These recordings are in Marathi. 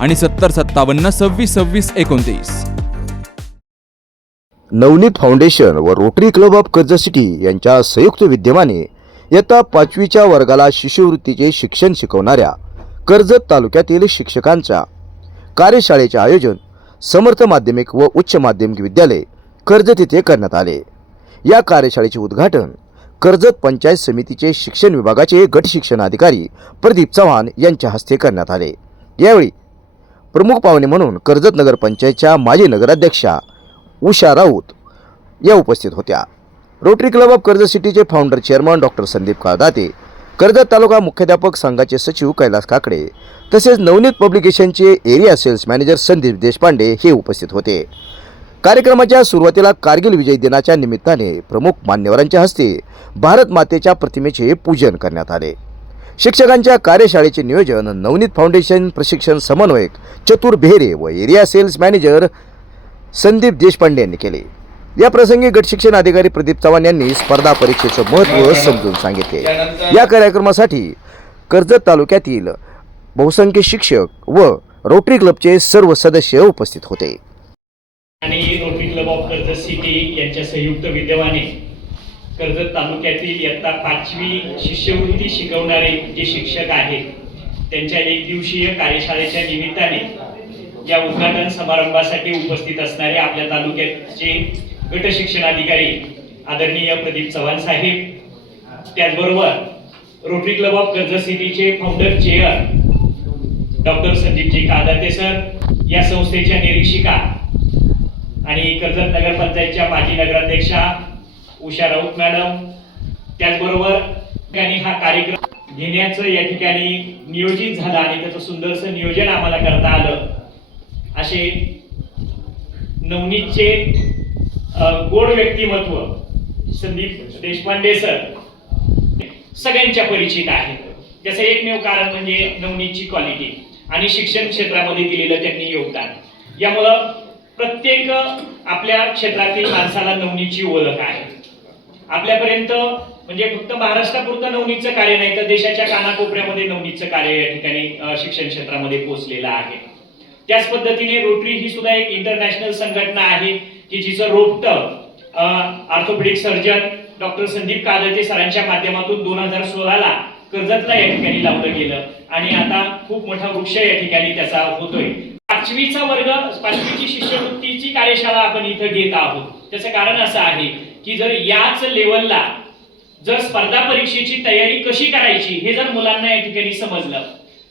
आणि सत्तर सत्तावन्न सव्वीस सव्वीस एकोणतीस. नवनीत फाउंडेशन व rotary club of Karjat city यांच्या संयुक्त विद्यमाने इयत्ता पाचवीच्या वर्गाला शिष्यवृत्तीचे शिक्षण शिकवणाऱ्या कर्जत तालुक्यातील शिक्षकांच्या कार्यशाळेचे आयोजन समर्थ माध्यमिक व उच्च माध्यमिक विद्यालय कर्जत येथे करण्यात आले. या कार्यशाळेचे उद्घाटन कर्जत पंचायत समितीचे शिक्षण विभागाचे गट शिक्षण अधिकारी प्रदीप चव्हाण यांच्या हस्ते करण्यात आले. यावेळी प्रमुख पाहुणे म्हणून कर्जत नगरपंचायतच्या माजी नगराध्यक्षा उषा राऊत या उपस्थित होत्या. Rotary club of Karjat सिटीचे founder chairman doctor Sandeep Kaldate Karjat taluka मुख्याध्यापक संघाचे सचिव कैलास काकडे तसेच Navneet पब्लिकेशनचे area sales manager Sandeep Deshpande हे उपस्थित होते. कार्यक्रमाच्या सुरुवातीला कारगिल विजय दिनाच्या निमित्ताने प्रमुख मान्यवरांच्या हस्ते भारत मातेच्या प्रतिमेचे पूजन करण्यात आले. शिक्षकांच्या कार्यशाळेचे नियोजन नवनीत फाउंडेशन प्रशिक्षण समन्वयक चतुर बेहरे व area sales manager Sandeep Deshpande यांनी केले. या प्रसंगी गट शिक्षण अधिकारी प्रदीप चव्हाण यांनी स्पर्धा परीक्षेचं महत्त्व समजून सांगितले. या कार्यक्रमासाठी कर्जत तालुक्यातील बहुसंख्य शिक्षक व रोटरी क्लबचे सर्व सदस्य उपस्थित होते. आणि rotary club of Karjat city यांच्या संयुक्त विद्यमाने कर्जत तालुक्यातील इयत्ता पाचवी शिष्यवृत्ती शिकवणारे जे शिक्षक आहेत त्यांच्या एक दिवसीय कार्यशाळेच्या निमित्ताने या उद्घाटन समारंभासाठी उपस्थित असणारे आपल्या तालुक्याचे गट शिक्षणाधिकारी आदरणीय प्रदीप चव्हाण साहेब त्याचबरोबर रोटरी क्लब ऑफ कर्जत सिटीचे फाउंडर चेअर डॉक्टर संदीपजी कादाते सर या संस्थेच्या निरीक्षिका आणि कर्जत नगरपंचायतच्या माजी नगराध्यक्षा उषा राऊत मॅडम. त्याचबरोबर त्यांनी हा कार्यक्रम घेण्याचं या ठिकाणी नियोजित झालं आणि त्याचं सुंदरसं नियोजन आम्हाला करता आलं. असे नवनीतचे गोड व्यक्तिमत्व संदीप देशपांडे सर सगळ्यांच्या परिचित आहेत. त्याचं एकमेव कारण म्हणजे नवनीतची क्वालिटी आणि शिक्षण क्षेत्रामध्ये दिलेलं त्यांनी योगदान. यामुळं प्रत्येक आपल्या क्षेत्रातील माणसाला नवनीची ओळख आहे. आपल्यापर्यंत म्हणजे फक्त महाराष्ट्रापुरतं नवनीतचं कार्य नाही तर देशाच्या कानाकोपऱ्यामध्ये नवनीतचं कार्य या ठिकाणी शिक्षण क्षेत्रामध्ये पोहोचलेलं आहे. त्याच पद्धतीने रोटरी ही सुद्धा एक इंटरनॅशनल संघटना आहे की जिचं रोपट orthopaedic surgeon doctor Sandeep Kadate सरांच्या माध्यमातून दोन हजार सोळाला कर्जतला या ठिकाणी लावलं गेलं. आणि आता खूप मोठा वृक्ष या ठिकाणी त्याचा होतोय. पाचवीचा वर्ग पाचवीची शिष्यवृत्तीची कार्यशाळा आपण इथं घेत आहोत. त्याचं कारण असं आहे की जर याच लेवलला जर स्पर्धा परीक्षेची तयारी कशी करायची हे जर मुलांना या ठिकाणी समजलं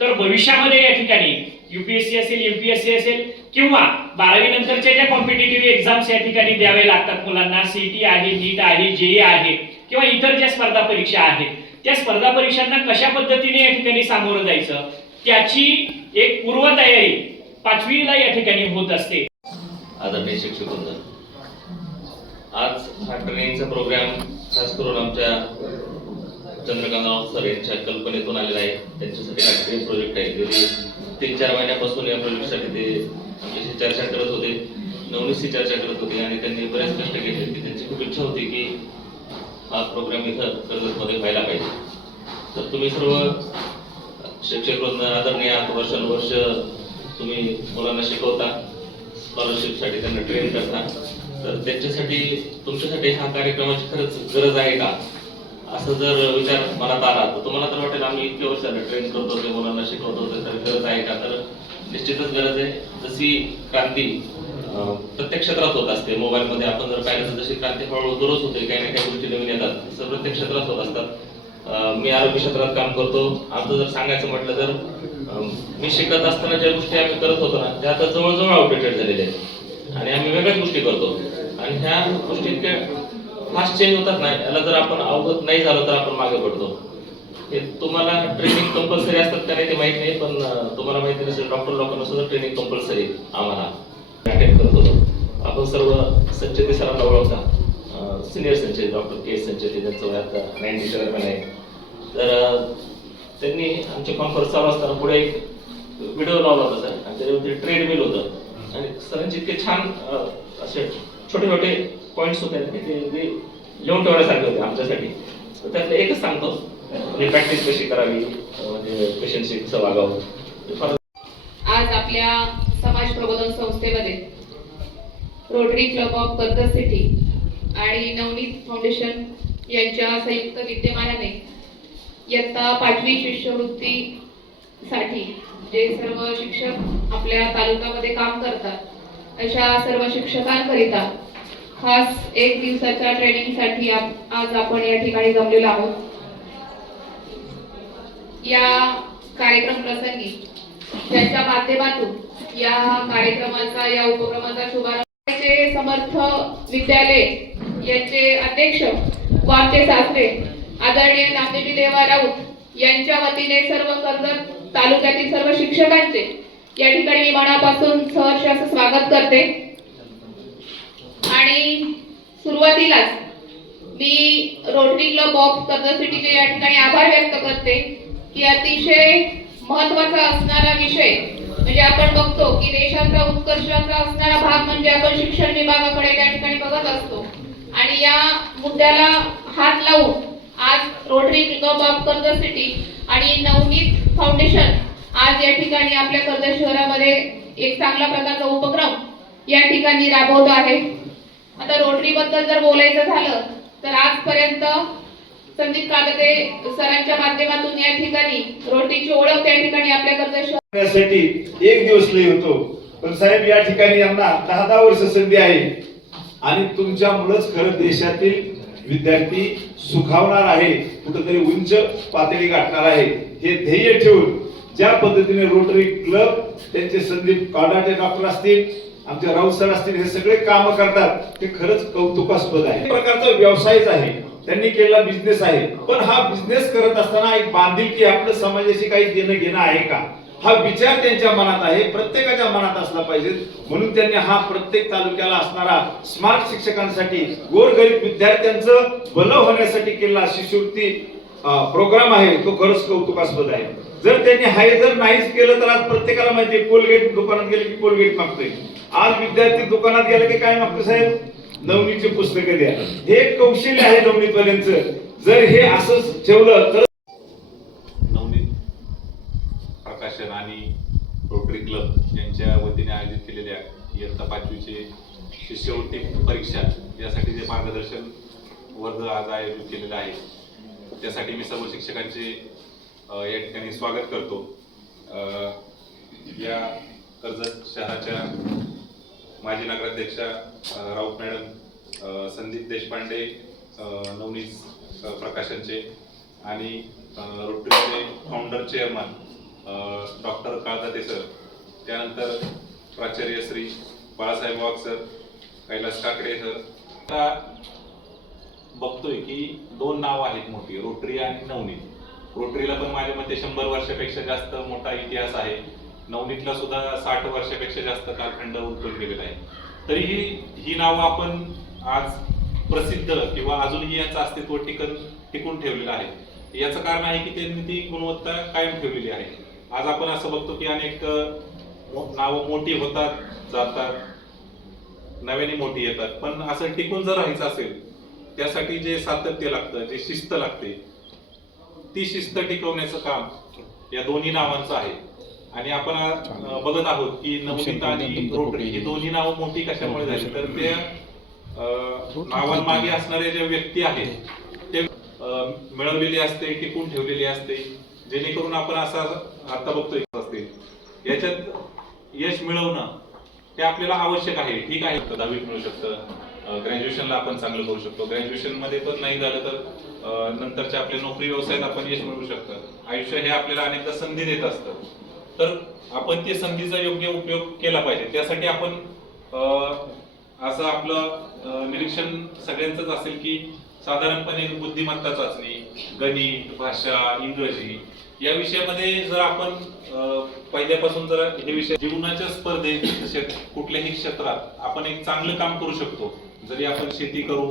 तर भविष्यामध्ये या ठिकाणी युपीएससी असेल एमपीएससी असेल किंवा बारावी नंतरच्या ज्या कॉम्पिटेटिव्ह एक्झाम्स या ठिकाणी द्यावे लागतात मुलांना सीटी आहे नीट आहे जेई आहे किंवा इतर ज्या स्पर्धा परीक्षा आहेत त्या स्पर्धा परीक्षांना कशा पद्धतीने या ठिकाणी सामोरं जायचं त्याची एक पूर्वतयारी पाचवीला या ठिकाणी होत असते. आदरणीय शिक्षक आज हा ट्रेनिंगचा प्रोग्राम खास करून आमच्या चंद्रकांत सर यांच्या कल्पनेतून आलेला आहे. त्यांच्यासाठी राष्ट्रीय प्रोजेक्ट आहे. गेली तीन चार महिन्यापासून या प्रोजेक्टसाठी ते आमच्याशी चर्चा करत होते. नवनीशी चर्चा करत होते आणि त्यांनी बरेच कष्ट घेतले की त्यांची खूप इच्छा होती की हा प्रोग्राम इथं कर्जतमध्ये व्हायला पाहिजे. तर तुम्ही सर्व शिक्षक वृंद आदरणीय आठ वर्षानुवर्ष तुम्ही मुलांना शिकवता स्कॉलरशिपसाठी त्यांना ट्रेन करता. तर त्यांच्यासाठी तुमच्यासाठी हा कार्यक्रमाची खरंच गरज आहे का? असं जर विचार मनात आला तर तुम्हाला तर वाटेल आम्ही इतके वर्षाला ट्रेन करतो ते मुलांना शिकवतो तर गरज आहे का? तर निश्चितच गरज आहे. जशी क्रांती प्रत्येक क्षेत्रात होत असते. मोबाईलमध्ये आपण जर पाहिलं तर जशी क्रांती हळूहळू दररोज होते काही ना काही गोष्टी नवीन येतात. तसं प्रत्येक क्षेत्रात होत असतात. मी आरोग्य क्षेत्रात काम करतो. आमचं जर सांगायचं म्हटलं तर मी शिकत असताना ज्या गोष्टी आम्ही करत होतो ना त्या आता जवळजवळ आउटडेटेड झालेल्या आहेत. आणि आम्ही वेगळ्याच गोष्टी करतो. आणि ह्या गोष्टी इतक्या फास्ट चेंज होतात ना याला जर आपण अवगत नाही झालं तर आपण मागे पडतो. हे तुम्हाला ट्रेनिंग कंपल्सरी असतात का नाही ते माहीत नाही पण तुम्हाला माहिती नसेल डॉक्टर लोकांना सुद्धा ट्रेनिंग कंपल्सरी आम्हाला. अटेंड करत होतो आपण सर्व संचेती सरांना ओळखता. सिनियर संचेत डॉक्टर के एस संचेती त्यांचं वय आता नाईन्टी सेवन आहे. तर त्यांनी आमचे कॉन्फरन्स चालू असताना पुढे एक व्हिडिओ लावला होता सर आणि त्याच्यावरती ट्रेडमिल होतं. आणि सरांचे इतके छान असे छोटे छोटे पॉईंट्स होते ना ते लिहून ठेवण्यासारखे होते आमच्यासाठी. तर त्यातलं एकच सांगतो म्हणजे प्रॅक्टिस कशी करावी म्हणजे पेशंटशी कसं वागावं आज आपल्या समाज प्रबोधन संस्थेमध्ये rotary club of Karjat city आणि नवनीत फाउंडेशन यांच्या संयुक्त विद्यमानाने इयत्ता पाचवी शिष्यवृत्तीसाठी जे सर्व शिक्षक आपल्या तालुक्यामध्ये काम करतात अशा सर्व शिक्षकांकरिता खास एक दिवसाच्या ट्रेनिंगसाठी आज आपण या ठिकाणी जमलेलो आहोत. या कार्यक्रम प्रसंगी ज्यांच्या माध्यमातून या कार्यक्रमाचा या उपक्रमाचा शुभारंभ समर्थ विद्यालय यांचे अध्यक्ष व सासरे आदरणीय नामदेवी देवा राऊत यांच्या वतीने सर्व कर्जत तालुक्यातील सर्व शिक्षकांचे या ठिकाणी मी मनापासून सहर्ष असं स्वागत करते. आणि सुरुवातीलाच मी रोटरी क्लब ऑफ कर्जत सिटीचे या ठिकाणी आभार व्यक्त करते की अतिशय महत्त्वाचा असणारा विषय म्हणजे आपण बघतो की देशाचा उत्कर्षाचा असणारा भाग म्हणजे आपण शिक्षण विभागाकडे त्या ठिकाणी बघत असतो. आणि या मुद्द्याला हात लावून आज rotary club of Karjat city आणि नवनीत ठिकाणी आपल्या कर्जत शहरामध्ये एक चांगला प्रकारचा उपक्रम या ठिकाणी राबवत आहे. आता रोटरी बद्दल जर बोलायचं झालं तर आजपर्यंत संदीप कालते सरांच्या माध्यमातून या ठिकाणी रोटरीची ओळख त्या ठिकाणी आपल्या कर्जत शहरासाठी एक दिवस लई होतो. पण साहेब या ठिकाणी यांना दहा दहा वर्ष संधी आहे. आणि तुमच्यामुळेच खरं देशातील विद्यार्थी सुखावणार आहे. कुठंतरी उंच पातळी गाठणार आहे. हे ध्येय ठेवून ज्या पद्धतीने रोटरी क्लब त्यांचे संदीप काडाटे डॉक्टर असतील आमचे राऊत सर असतील हे सगळे काम करतात. ते खरंच कौतुकास्पद आहे. प्रकारचा व्यवसायच आहे. त्यांनी केलेला बिझनेस आहे. पण हा बिझनेस करत असताना एक बांधिलकी आपल्या समाजाशी काही देणं घेणं आहे का? हा विचार त्यांच्या मनात आहे. प्रत्येकाच्या मनात असला पाहिजे. म्हणून त्यांनी हा प्रत्येक तालुक्याला असणारा स्मार्ट शिक्षकांसाठी गोरगरीब विद्यार्थ्यांचं भलं होण्यासाठी केलेला शिष्यवृत्ती प्रोग्राम आहे. तो खरंच कौतुकास्पद आहे. जर त्यांनी हाय जर नाहीच केलं तर आज प्रत्येकाला माहिती कोलगेट दुकानात गेले की कोलगेट मागतोय. आज विद्यार्थी दुकानात गेले की काय मागतो साहेब? नवनीचे पुस्तकं द्या. हे कौशल्य आहे नवनीतवाल्यांचं. जर हे असंच ठेवलं तर नवनीत प्रकाशन आणि रोटरी क्लब यांच्या वतीने आयोजित केलेल्या इयत्ता पाचवीचे शिष्यवृत्ती परीक्षा यासाठी जे मार्गदर्शन वर्ग आज आयोजित केलेला आहे. त्यासाठी मी सर्व शिक्षकांचे या ठिकाणी स्वागत करतो. या कर्जत शहराच्या माजी नगराध्यक्षा राऊत मॅडम संदीप देशपांडे नवनीत प्रकाशनचे आणि रोटरीचे founder chairman doctor Kaldate sir त्यानंतर प्राचार्य श्री बाळासाहेब वाघ सर कैलास काकडे सर आता बघतोय की दोन नाव आहेत मोठी रोटरी आणि नवनीत. रोटरीला पण माझ्या मते शंभर वर्षापेक्षा जास्त मोठा इतिहास आहे. नवनीतला सुद्धा साठ वर्षापेक्षा जास्त कालखंड उलटून गेलेला आहे. तरीही ही नावं आपण आज प्रसिद्ध किंवा अजूनही याचं अस्तित्व टिकन टिकून ठेवलेलं आहे. याचं कारण आहे की त्यांनी ती गुणवत्ता कायम ठेवलेली आहे. आज आपण असं बघतो की अनेक नावं मोठी होतात जातात. नव्याने मोठी येतात. पण असं टिकून जर राहायचं असेल त्यासाठी जे सातत्य लागतं जे शिस्त लागते ती शिस्त टिकवण्याचं काम या दोन्ही नावांचं आहे. आणि आपण बघत आहोत की नवनीत आणि रोटरी ही दोन्ही नावं मोठी कशामुळे झाली? तर त्या नावांमागे असणारे जे व्यक्ती आहेत ते मिळवलेली असते टिकून ठेवलेली असते. जेणेकरून आपण असा आता बघतोय असते. याच्यात यश मिळवणं ते आपल्याला आवश्यक आहे. ठीक आहे. दहावीत मिळू शकतं. ग्रॅज्युएशनला आपण चांगलं करू शकतो. ग्रॅज्युएशनमध्ये पण नाही झालं तर नंतरच्या आपल्या नोकरी व्यवसायात आपण यश मिळू शकतं. आयुष्य हे आपल्याला अनेकदा संधी देत असतं. तर आपण ते संधीचा योग्य उपयोग केला पाहिजे. त्यासाठी आपण असं आपलं निरीक्षण सगळ्यांचंच असेल की साधारणपणे बुद्धिमत्ता चाचणी गणित भाषा इंग्रजी या विषयामध्ये जर आपण पहिल्यापासून जर हे विषय जीवनाच्या स्पर्धेत कुठल्याही क्षेत्रात आपण एक चांगलं काम करू शकतो. जरी आपण शेती करू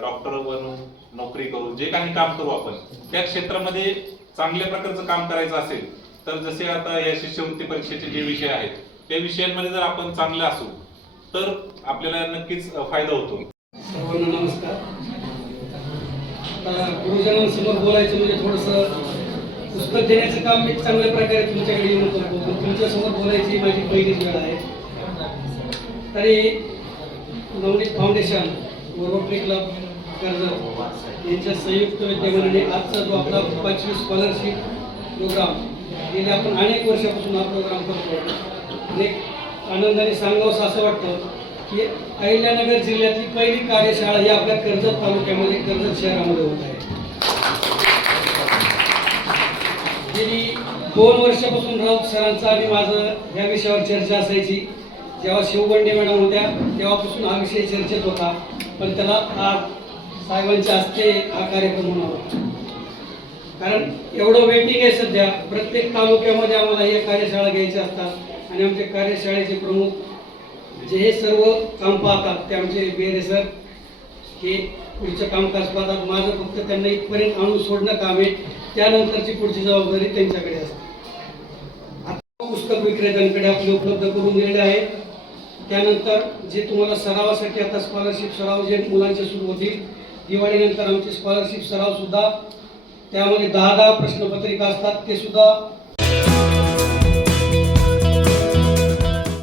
डॉक्टर बनू नोकरी करू जे काही काम करू आपण त्या क्षेत्रामध्ये चांगल्या प्रकारचं काम करायचं असेल तर जसे आता या शिष्यवृत्ती परीक्षेचे जे विषय आहेत त्या विषयांमध्ये जर आपण चांगलं असू तर आपल्याला नक्कीच फायदा होतो. सर्वांना नमस्कार. गुरुजनांसमोर बोलायचं म्हणजे थोडंसं पुस्तक देण्याचं काम मी चांगल्या प्रकारे तुमच्याकडे येऊन करतो. पण तुमच्यासमोर बोलायची माझी पहिलीच वेळ आहे. तरी नवनीत फाउंडेशन व रोटरी क्लब कर्जत यांच्या संयुक्त विद्यमानाने आजचा जो आपला पाचवी स्कॉलरशिप प्रोग्राम गेले आपण अनेक वर्षापासून हा प्रोग्राम करतो अनेक आनंदाने सांगावंसं असं वाटतं की अहिल्यानगर जिल्ह्यातली पहिली कार्यशाळा ही आपल्या कर्जत तालुक्यामध्ये कर्जत शहरामध्ये होत आहे. गेली दोन वर्षापासून राऊत सरांचा आणि माझं या विषयावर चर्चा असायची. जेव्हा शिवबंडे मॅडम होत्या तेव्हापासून हा विषय चर्चेत होता. पण त्याला आज साहेबांच्या हस्ते हा कार्यक्रम होणार होता. कारण एवढं वेटिंग आहे सध्या. प्रत्येक तालुक्यामध्ये आम्हाला हे कार्यशाळा घ्यायच्या असतात. आणि आमच्या कार्यशाळेचे प्रमुख जे हे सर्व काम पाहतात ते आमचे बेरे सर हे पुढचं कामकाज पाहतात माझं फक्त त्यांना इथपर्यंत आणून सोडणं काम आहे. त्यानंतरची पुढची जबाबदारी त्यांच्याकडे असते. आता पुस्तक विक्रेत्यांकडे आपले उपलब्ध करून दिलेले आहे. त्यानंतर जे तुम्हाला सरावासाठी आता स्कॉलरशिप सराव जे मुलांचे सुरू होतील दिवाळीनंतर आमचे स्कॉलरशिप सराव सुद्धा त्यामध्ये दहा दहा प्रश्नपत्रिका असतात ते सुद्धा